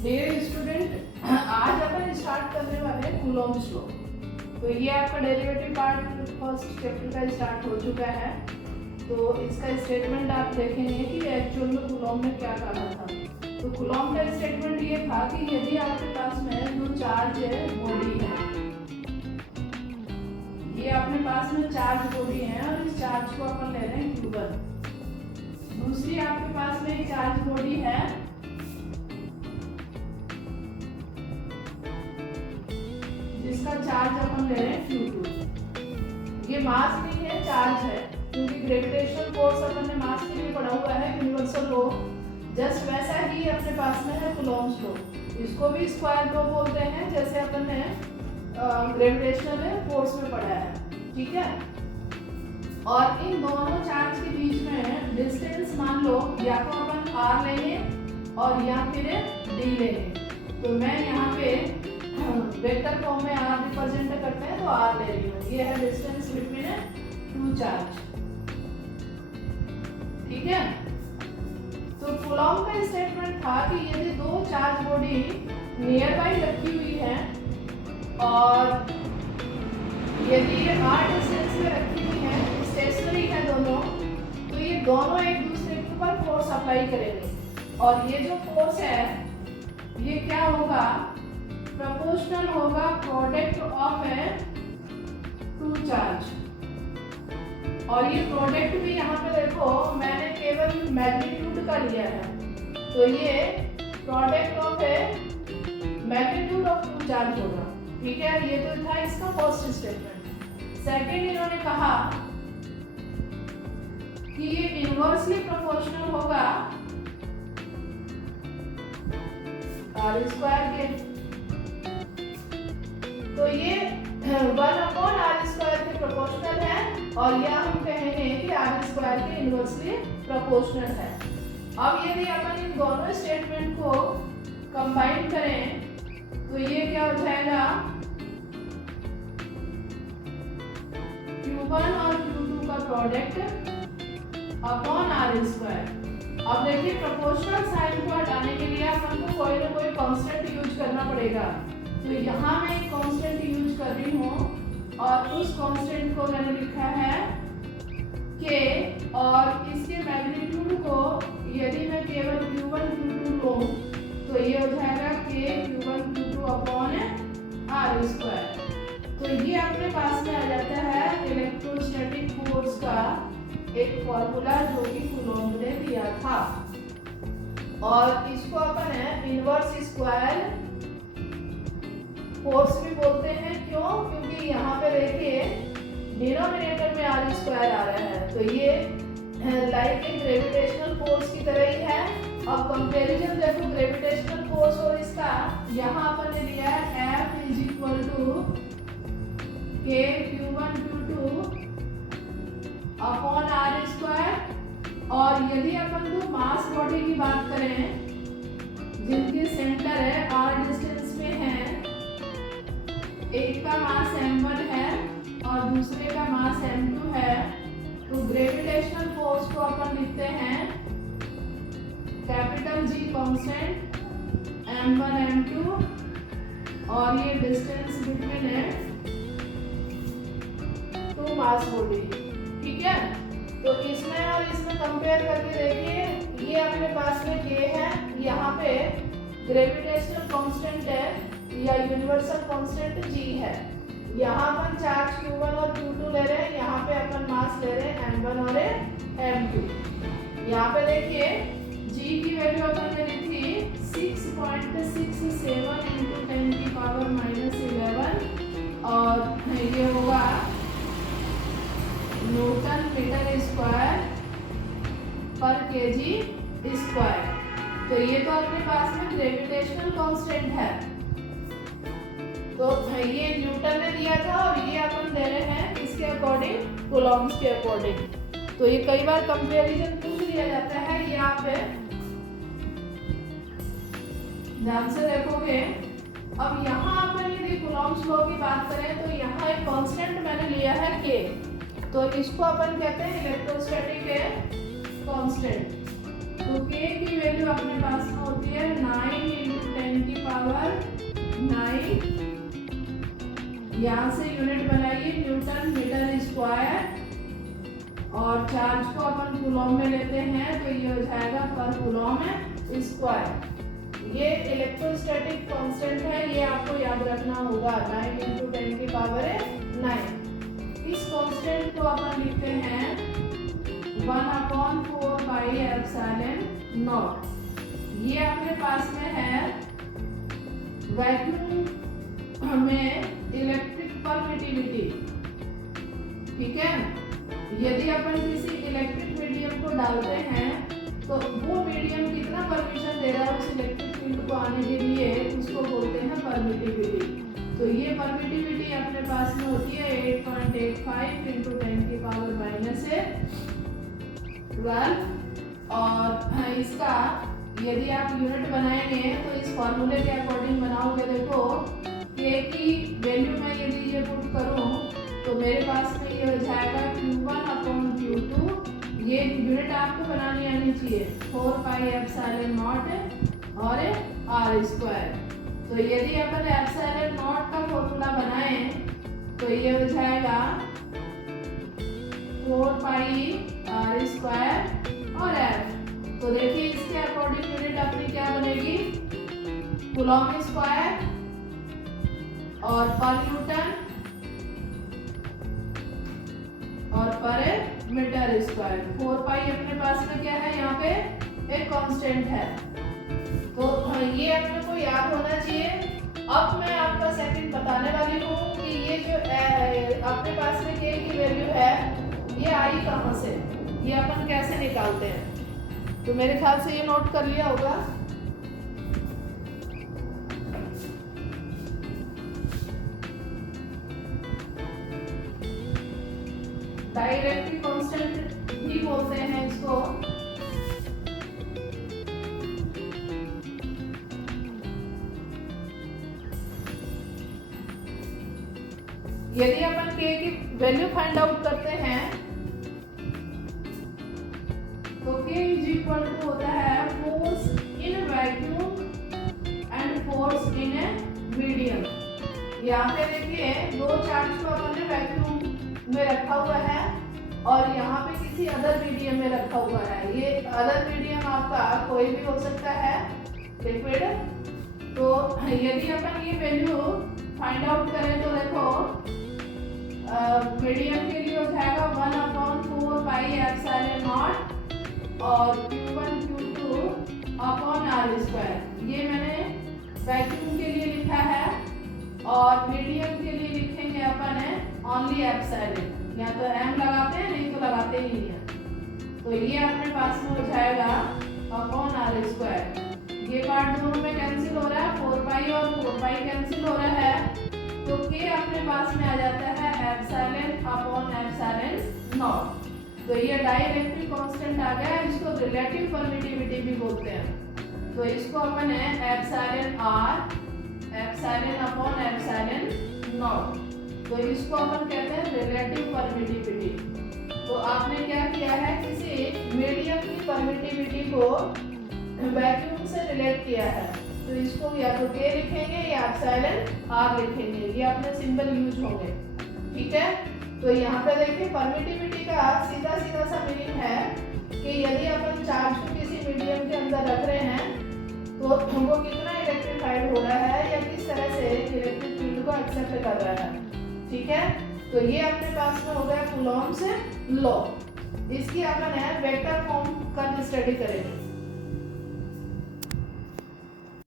Dear student, आज अपन start करने वाले हैं कूलॉम्स लॉ। तो ये आपका डेरिवेटिव पार्ट फर्स्ट चैप्टर का स्टार्ट हो चुका है। तो इसका स्टेटमेंट आप देखेंगे कि एक्चुअल में कूलॉम ने क्या कहा था। तो कूलॉम का स्टेटमेंट ये था कि यदि आपके पास में दो चार्ज बॉडी है, ये अपने पास में चार्ज बॉडी है और इस चार्ज को अपन ले रहे हैं Q1। दूसरी आपके पास में एक चार्ज बॉडी है जिसका चार्ज अपन ले रहे हैं Q2। ये मास नहीं है, चार्ज है, क्योंकि ग्रेविटेशनल फोर्स अपन ने मास के लिए पढ़ा हुआ है यूनिवर्सल लॉ। जस्ट वैसा ही अपने पास में है कूलॉम्स लॉ। इसको भी स्क्वायर लॉ बोलते हैं, जैसे अपन ने ग्रेविटेशनल फोर्स में पढ़ा है, ठीक है। और इन दोनों चार्ज के बीच में डिस्टेंस मान लो या तो अपन r लेंगे और या फिर d लेंगे। तो मैं यहाँ पे वेक्टर फॉर्म में r रिप्रेजेंट करते हैं तो r ले रही हूँ। ये है डिस्टेंस बिटवीन टू चार्ज, ठीक है। तो कूलॉम का स्टेटमेंट था कि यदि दो चार्ज बॉडी नियर बाई रखी हुई है और यदि ये r डिस्टेंस में रखी हुई है, स्टेशनरी है दोनों, तो ये दोनों एक दूसरे के ऊपर फोर्स अप्लाई करेंगे। और ये जो फोर्स है ये क्या होगा, प्रोपोर्शनल होगा product of a two charge. और ये प्रोडक्ट भी यहाँ पे देखो मैंने केवल मैग्नीट्यूड का लिया है, तो ये product of a magnitude of two charge होगा, ठीक है। ये तो था इसका फर्स्ट स्टेटमेंट। सेकंड इन्होंने कहा कि ये इनवर्सली प्रोपोर्शनल होगा r स्क्वायर के। तो ये 1/r² के प्रोपोर्शनल है और यह हम कहेंगे कि r स्क्वायर के इनवर्सली प्रोपोर्शनल है। अब यदि अपन इन दोनों स्टेटमेंट को कंबाइन करें तो ये क्या हो जाएगा, Q1 और Q2 का प्रोडक्ट अपॉन r²। अब देखिए प्रोपोर्शनल साइन को हटाने के लिए अपन को कोई ना कोई कांस्टेंट यूज करना पड़ेगा। तो यहाँ मैं एक कांस्टेंट यूज कर रही हूँ और उस कांस्टेंट को मैंने लिखा है k, और इसके मैग्नीट्यूड को यदि मैं केवल Q1 Q2 लूँ तो ये हो जाएगा k Q1 Q2 upon r²। तो ये अपने पास में आ जाता है इलेक्ट्रोस्टैटिक फोर्स का एक फॉर्मूला जो कि कूलॉम ने दिया था। और इसको अपन है इनवर्स स्क्वायर फोर्स भी बोलते हैं। क्यों? क्योंकि यहाँ पे देखिए डिनोमिनेटर में r² आ रहा है, तो ये लाइक एक ग्रेविटेशनल फोर्स की तरह ही है। अब कंपैरिजन देखो ग्रेविटेशनल फोर्स और इसका, यहाँ अपन ने लिया है F = k Q1 Q2 upon r²। और यदि अपन तो मास बॉडी की बात करें जिनकी सेंटर है r डिस्टेंस में है, एक का मास m1 है और दूसरे का मास m2 है, तो ग्रेविटेशनल फोर्स को अपन लिखते हैं capital G constant m1 m2, और ये डिस्टेंस बिटवीन है टू मास बॉडी, ठीक है। तो इसमें और इसमें कंपेयर करके देखिए, ये अपने पास में k है, यहाँ पे ग्रेविटेशनल कांस्टेंट है या यूनिवर्सल कांस्टेंट g है। यहाँ अपन चार्ज Q1 और Q2 ले रहे हैं, यहाँ पे अपन मास ले रहे हैं m1 और m2। यहाँ पे देखिए g की वैल्यू अपन ने ली थी 6.67 × 10⁻11 और ये होगा न्यूटन मीटर स्क्वायर पर kg²। तो ये तो अपने पास में ग्रेविटेशनल कांस्टेंट है, तो ये न्यूटन ने दिया था और ये अपन दे रहे हैं इसके अकॉर्डिंग कूलॉम्स के अकॉर्डिंग। तो ये कई बार कंपैरिजन पूछ लिया जाता है, ये आप ध्यान से देखोगे। अब यहाँ अपन यदि कूलॉम्स लॉ की बात करें तो यहाँ एक कांस्टेंट मैंने लिया है k, तो इसको अपन कहते हैं इलेक्ट्रोस्टैटिक कांस्टेंट। तो k की वैल्यू अपने पास में होती है 9 × यहाँ से यूनिट बनाइए न्यूटन मीटर स्क्वायर, और चार्ज को अपन कूलॉम में लेते हैं तो ये हो जाएगा पर कूलॉम स्क्वायर। ये इलेक्ट्रोस्टैटिक कांस्टेंट है, ये आपको याद रखना होगा 9 × 10 की पावर 9। इस कांस्टेंट को अपन लिखते हैं 1/4 पाई एप्सिलॉन नॉट। ये अपने पास में है वैक्यूम में इलेक्ट्रिक परमिटिविटी, ठीक है। यदि अपन किसी इलेक्ट्रिक मीडियम को डालते हैं तो वो मीडियम कितना परमिशन दे रहा है उस इलेक्ट्रिक फील्ड को आने के लिए, उसको बोलते हैं परमिटिविटी। तो ये परमिटिविटी अपने पास में होती है 8.85 × 10 की पावर -12। और इसका यदि आप यूनिट बनाएंगे तो इस फॉर्मूले के अकॉर्डिंग बनाओगे। देखो K की वैल्यू में यदि ये पुट करूं तो मेरे पास में ये हो जाएगा Q1/Q2। ये यूनिट आपको बनानी आनी चाहिए 4 पाई एप्सिलॉन नॉट और r²। तो यदि अपन एप्सिलॉन नॉट का फॉर्मूला बनाएं तो ये हो जाएगा 4 पाई r² और f। तो देखिए इसके अकॉर्डिंग यूनिट अपनी क्या बनेगी, कूलॉम स्क्वायर और पर न्यूटन और पर मीटर स्क्वायर। 4 पाई अपने पास में क्या है, यहाँ पे एक कांस्टेंट है, तो ये अपने को याद होना चाहिए। अब मैं आपका सेकंड बताने वाली हूँ कि ये जो अपने पास में K की वैल्यू है ये आई कहाँ से, ये अपन कैसे निकालते हैं। तो मेरे ख्याल से ये नोट कर लिया होगा। डाइलेक्ट्रिक कांस्टेंट भी बोलते हैं इसको। यदि अपन K की वैल्यू फाइंड आउट करते हैं तो K = होता है force in vacuum and force in a medium. यहाँ पे देखिए दो चार्ज को अपन ने वैक्यूम में रखा हुआ है और यहाँ पे किसी अदर मीडियम में रखा हुआ है। ये अदर मीडियम आपका कोई भी हो सकता है लिक्विड। तो यदि अपन ये वैल्यू फाइंड आउट करें तो देखो मीडियम के लिए हो जाएगा 1/4 पाई एप्सिलॉन नॉट और Q1 Q2/r²। ये मैंने वैक्यूम के लिए लिखा है और मीडियम के लिए लिखेंगे अपन है ओनली एप्सिलॉन, या तो m लगाते हैं नहीं तो लगाते ही नहीं है। तो ये अपने पास में हो जाएगा r²। ये पार्ट दोनों में कैंसिल हो रहा है, 4 पाई और 4 पाई कैंसिल हो रहा है, तो K अपने पास में आ जाता है एप्सिलॉन/एप्सिलॉन नॉट। तो ये डाइलेक्ट्रिक कांस्टेंट आ गया, इसको रिलेटिव परमिटिविटी भी बोलते हैं। तो इसको अपन है एप्सिलॉन नॉट, तो इसको अपन कहते हैं रिलेटिव परमिटिविटी। तो आपने क्या किया है, किसी मीडियम की परमिटिविटी को वैक्यूम से रिलेट किया है, तो इसको या तो K लिखेंगे या एप्सिलॉन R लिखेंगे, ये अपने सिंबल यूज होंगे, ठीक है। तो यहाँ पे देखिए परमिटिविटी का सीधा सीधा सा मीनिंग है कि यदि अपन चार्ज को किसी मीडियम के अंदर रख रहे हैं तो वो कितना इलेक्ट्रिफाइड हो रहा है या किस तरह से इलेक्ट्रिक फील्ड को एक्सेप्ट कर रहा है, ठीक है। तो ये अपने पास में हो गया कूलॉम से लॉ। इसकी अपन है वेक्टर फॉर्म का स्टडी करेंगे।